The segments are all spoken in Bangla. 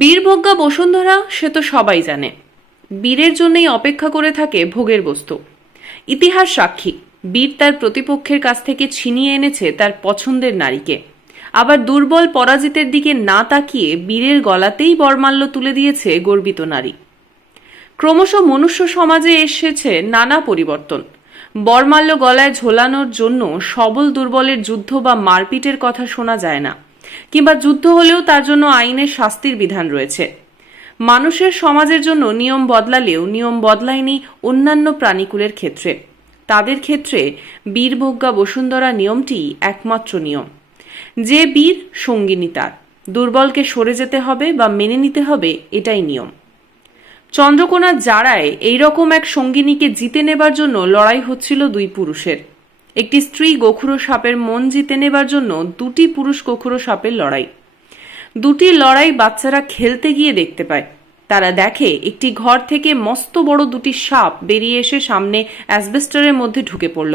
বীরভোগ্যা বসুন্ধরা, সে তো সবাই জানে। বীরের জন্যই অপেক্ষা করে থাকে ভোগের বস্তু। ইতিহাস সাক্ষী, বীর তার প্রতিপক্ষের কাছ থেকে ছিনিয়ে এনেছে তার পছন্দের নারীকে। আবার দুর্বল পরাজিতের দিকে না তাকিয়ে বীরের গলাতেই বরমাল্য তুলে দিয়েছে গর্বিত নারী। ক্রমশ মনুষ্য সমাজে এসেছে নানা পরিবর্তন। বরমাল্য গলায় ঝোলানোর জন্য সবল দুর্বলের যুদ্ধ বা মারপিটের কথা শোনা যায় না, কিংবা যুদ্ধ হলেও তার জন্য আইনের শাস্তির বিধান রয়েছে। মানুষের সমাজের জন্য নিয়ম বদলালেও নিয়ম বদলায়নি অন্যান্য প্রাণীকুলের ক্ষেত্রে। তাদের ক্ষেত্রে বীরভোগ্যা বসুন্ধরা নিয়মটি একমাত্র নিয়ম। যে বীর সঙ্গিনী তার। দুর্বলকে সরে যেতে হবে বা মেনে নিতে হবে এটাই নিয়ম। চন্দ্রকোনা জারায় এইরকম এক সঙ্গিনীকে জিতে নেবার জন্য লড়াই হচ্ছিল দুই পুরুষের। একটি স্ত্রী গোখুরো সাপের মন জিতে নেবার জন্য দুটি পুরুষ গোখুরো সাপের লড়াই। দুটি লড়াই বাচ্চারা খেলতে গিয়ে দেখতে পায়। তারা দেখে একটি ঘর থেকে মস্ত বড় দুটি সাপ বেরিয়ে এসে সামনে অ্যাসবেস্টারের মধ্যে ঢুকে পড়ল।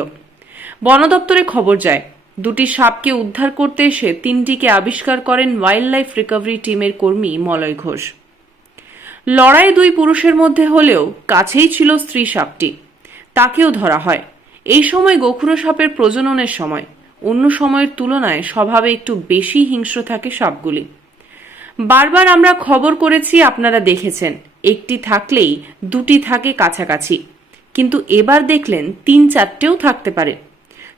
বন দপ্তরে খবর যায়, দুটি সাপকে উদ্ধার করতে এসে তিনটিকে আবিষ্কার করেন ওয়াইল্ড লাইফ রিকভারি টিমের কর্মী মলয় ঘোষ। লড়াই দুই পুরুষের মধ্যে হলেও কাছেই ছিল স্ত্রী সাপটি। তাকেও ধরা হয়। এই সময় গোখুরো সাপের প্রজননের সময়। অন্য সময়ের তুলনায় স্বভাবে একটু বেশি হিংস্র থাকে সাপগুলি। বারবার আমরা খবর করেছি, আপনারা দেখেছেন। একটি থাকলেই দুটি থাকে কাছাকাছি। কিন্তু এবার দেখলেন তিন চারটেও থাকতে পারে।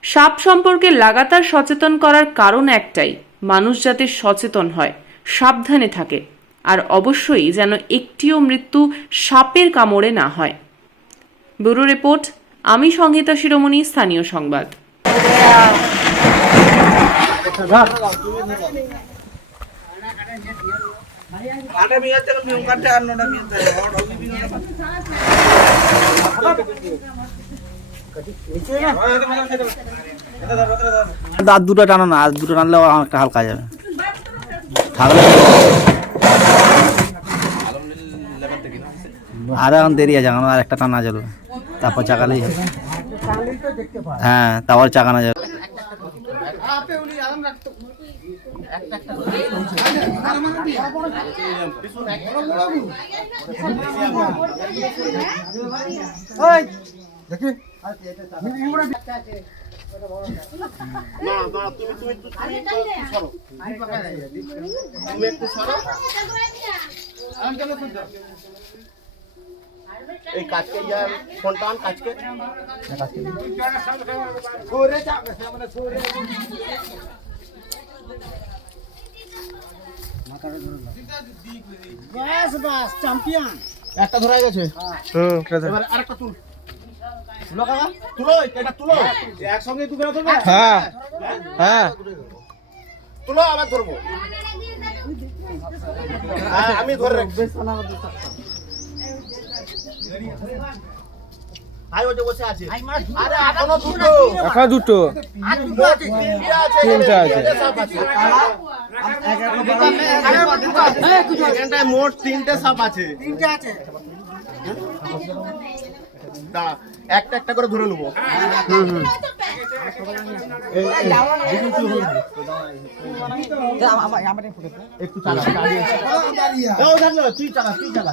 সাপ সম্পর্কে লাগাতার সচেতন করার কারণ একটাই, মানুষ যাতে সচেতন হয়, সাবধানে থাকে। আর অবশ্যই যেন একটিও মৃত্যু সাপের কামড়ে না হয়। ব্যুরো রিপোর্ট, আমি সংহিতা শিরোমণি, স্থানীয় সংবাদ। দাঁত দুটো টানো না, আর দুটো টানলে অনেকটা হালকা যাবে। থাকলে? এখন দেরি আছে, এখন আর একটা টানা চলবে। তারপর চাকালেই হবে। হ্যাঁ তারপর চাকানো যাবে এই কাজকে আন কাজকে। একটা ধরা গেছে। হুম এবার আরেকটা তুল। তুলো কাকা তুলো এটা তুলো। একসঙ্গে তুলে ধরবে হ্যাঁ হ্যাঁ তুলো আবার ধরবো। হ্যাঁ, আমি ধরে রাখছি আই ওটা বসে আছে আরে এখনও দুটো। এখন দুটো। তিনটে আছে তিনটে আছে। তিনটে সাপ আছে। এখানটায় মোট তিনটে সাপ আছে। তিনটে আছে। একটা একটা করে ধরে নেব। একটু চালা তুই চালা তুই চালা।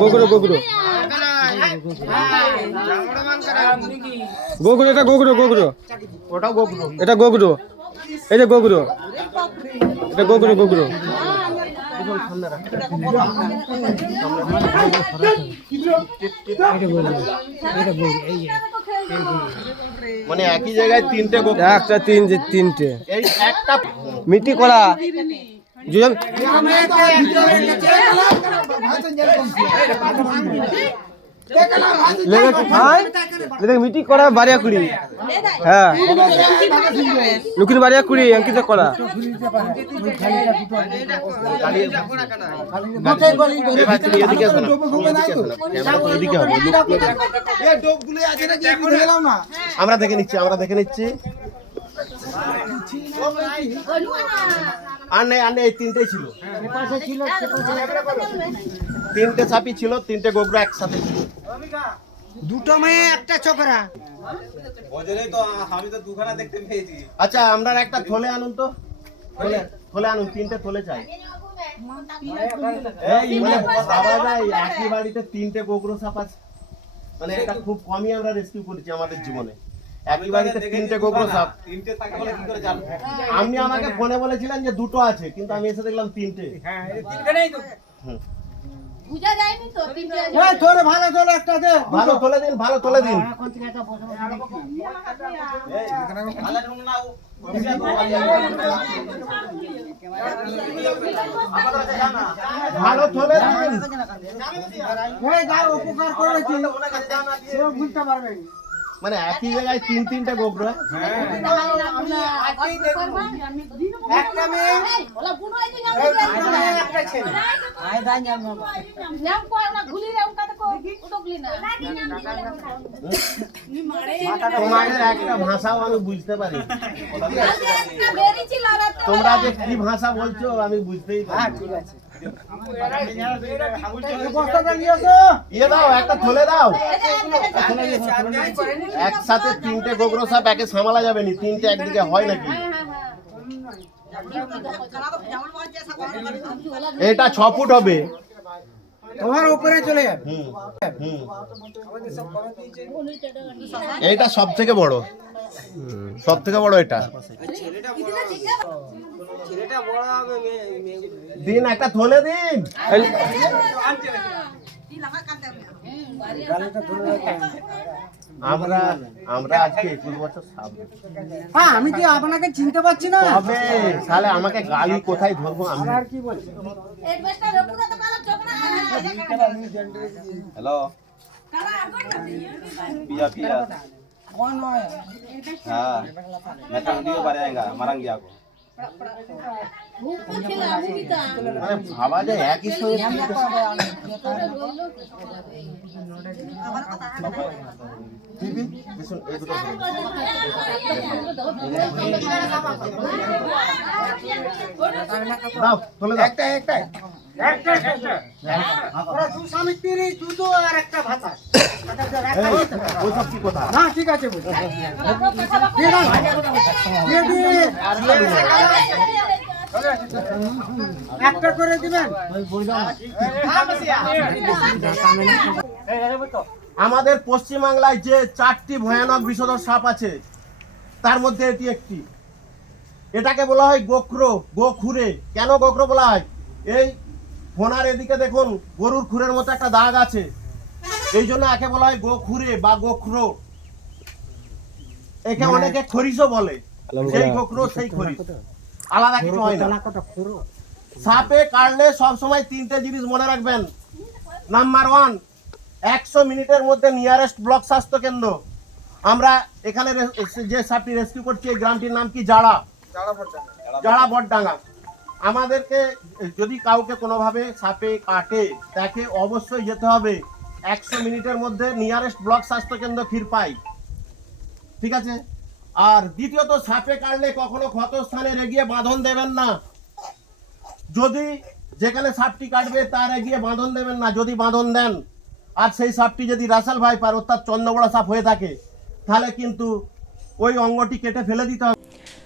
গোগুরো গোগুরো এটা গোগুরো। এটা গোগুরো এটা গোগুরো। মানে একই জায়গায় তিনটে একটা তিন যে তিনটে এই একটা মিটি কলা খাই লেগে মিটি করা বারিয়া কুড়ি হ্যাঁ। লুকিন বারিয়া কুড়ি অঙ্কিত করা। আমরা দেখে নিচ্ছি আমরা দেখে নিচ্ছি। আর নেই আর নেই এই তিনটেই ছিল। তিনটে সাপি ছিল তিনটে গোগরা একসাথে ছিল। দুটো মেয়ে একটা ছোকরা আচ্ছা আমরা একটা থলে আনুন তো। থলে থলে আনুন তিনটে থলে চাই। এই মানে ভাবা যায় একই বাড়িতে তিনটে গোগরো সাপ আছে। মানে এটা খুব কমই আমরা রেস্কিউ করেছি আমাদের জীবনে। একই বাড়িতে তিনটে সাপ। আপনি আমাকে ফোনে বলেছিলেন যে দুটো আছে কিন্তু আমি এসে দেখলাম তিনটে। বুঝা যায়নি তো তিনটে তোর ভালো তোর একটা দে ভালো তোলে দিন ভালো তোলে দিন। ভালো তোলে দিন। উপকার করেছি। পারবেন মানে একই জায়গায় তিন তিনটে গোবরা একটা মেয়ে একটা ছেলে তোমাদের একটা ভাষাও আমি বুঝতে পারি তোমরা যে কি ভাষা বলছো আমি বুঝতেই পারি ঠিক আছে ইয়ে দাও, একটা থলে দাও। একসাথে তিনটে গোবরো সাপ একে সামালা যাবে নি, তিনটে একদিকে হয় নাকি? এটা ছ ফুট হবে। তোমার উপরে চলে যাবে। হুম হুম। এইটা সব থেকে বড়। সব থেকে বড় এটা। দিন একটা থলে দিন। আমরা আমরা আজকে একুশ বছর হ্যাঁ আমি কি আপনাকে চিনতে পারছি না? তাহলে আমাকে গালি কোথায় ধরবো আমি? আর কি বলছি হ্যালো पिया पिया কোন হয় हाँ मैं तो वीडियो पर आएगा मारेंगे आपको মুখ খেলা ভূমিকা মানে ভাবা যায় একই সঙ্গে তিনটে টিভি দেখুন এই দুটো ধরুন। দাও চলে দাও একটা একটা একটা করে দিবেন আমাদের পশ্চিমবাংলায় যে চারটি ভয়ানক বিষধর সাপ আছে, তার মধ্যে এটি একটি। এটাকে বলা হয় গোখরো, গোখুরে। কেন গোখরো বলা হয়? এই ফোনার এদিকে দেখুন গরুর খুরের মতো একটা দাগ আছে। এই জন্য একে বলা হয় গোখুরে বা গোখরো। একে অনেকে খরিসও বলে। সেই গোখরো সেই খরিস আলাদা কিছু হয় না। সাপে কাটলে সবসময় তিনটে জিনিস মনে রাখবেন। নাম্বার ওয়ান একশো মিনিটের মধ্যে নিয়ারেস্ট ব্লক স্বাস্থ্য কেন্দ্র। আমরা এখানে যে সাপটি রেস্কিউ করছি এই গ্রামটির নাম কি? জাড়া। জাড়া বটডাঙ্গা। আমাদেরকে যদি কাউকে কোনোভাবে সাপে, কাটে তাকে অবশ্যই যেতে হবে। একশো মিনিটের মধ্যে নিয়ারেস্ট ব্লক স্বাস্থ্যকেন্দ্র ক্ষীরপাই ঠিক আছে? আর দ্বিতীয়ত, সাপে কাটলে কখনো ক্ষতস্থানে রেগিয়ে বাঁধন দেবেন না। যদি যেখানে সাপটি কাটবে, তার এগিয়ে বাঁধন দেবেন না, যদি বাঁধন দেন। আর সেই সাপটি যদি রাসাল ভাইপার, অর্থাৎ চন্দ্রবড়া সাপ হয়ে থাকে, তাহলে কিন্তু ওই অঙ্গটি কেটে ফেলে দিতে হবে।